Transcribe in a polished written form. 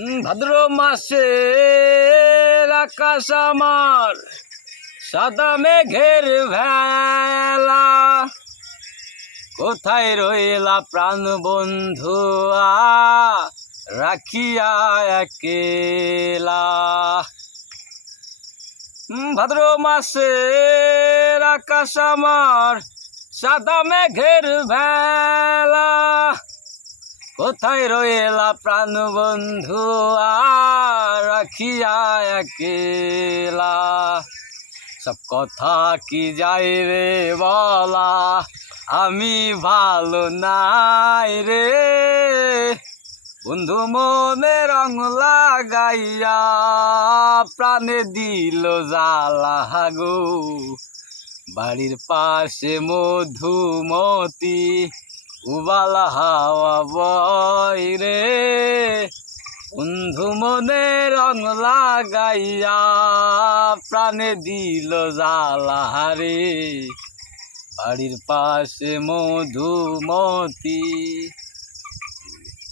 ভাদ্র মাসে আকাশ আমার সাদা মেঘের ভেলা, কোথায় রইলা প্রাণ বন্ধু রাখিয়া একেলা। ভাদ্র মাসে আকাশ আমার সাদা মেঘের ভেলা, কোথায় রইলা প্রাণ বন্ধু রাখিয়া একেলা। সব কথা কি যায় রে বলা, আমি ভালো নাই রে বন্ধু, মনে রং লাগাইয়া প্রাণে দিল জ্বালা গো। বাড়ির পাশে মধুমতি উবালা হাওয়া বয় রে বন্ধু, মনে রং লাগাইয়া প্রাণে দিল জ্বালা রে। বাড়ির পাশে মধুমতি